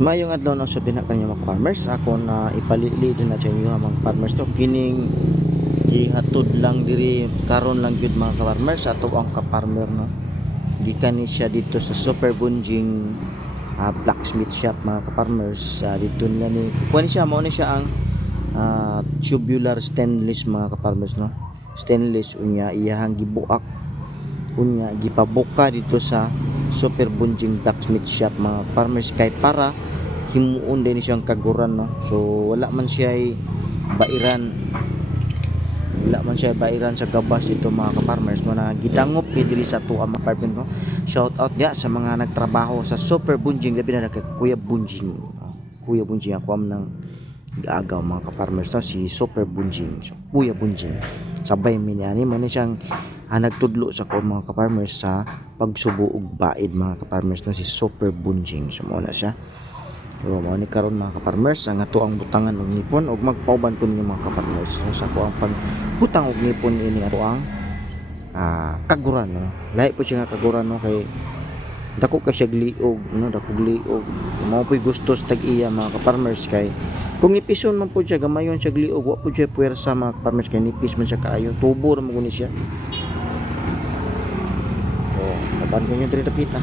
Mayong adlaw na usab din na kanyo mga farmers. Ako na ipalili din na sa inyo mga farmers to. Kining gihatod lang diri karon lang gyud mga farmers ato ang ka-farmer no. Gikan ni siya dito sa Super Bunjing blacksmith shop mga ka-farmers. Dito nila ni kuan siya mao ni siya ang tubular stainless mga ka-farmers no. Stainless unya iyahang gibuak unya gipabuka dito sa Super Bunjing blacksmith shop mga farmers kay para himuon din siyang kaguran no. So wala man siya bairan sa gabas dito mga ka-farmers mo na gidangop diri sa tuwa mga farmers no. Shout out dia sa mga nagtrabaho sa Super Bunjing labi na kay Kuya Bunjing. Kuya Bunjing ako am nang gaagaw mga ka-farmers no, si Super Bunjing. So Kuya Bunjing sabay miniani mo ni siyang nagtudlo sa ko mga ka-farmers sa pagsubo og baid mga ka-farmers no, si Super Bunjing. So mo na siya. So mo ni karon mga ka-farmers ang ato ang butangan og ngipon og magpauban kun ni mga ka-farmers so, sa ko ang pagbutang og ngipon ini ato ang kaguran no. Lahi po siya nga kaguran no kay dako ka siya gliog no, dako gliog mao po'y gusto sa tag-iya mga ka-farmers kay kung ipison man po siya gamayon siya gliog wa po siya puwersa mga ka-farmers kay nipis man siya kaayo tubo ra mo siya. So taban ko niyo diri dapita.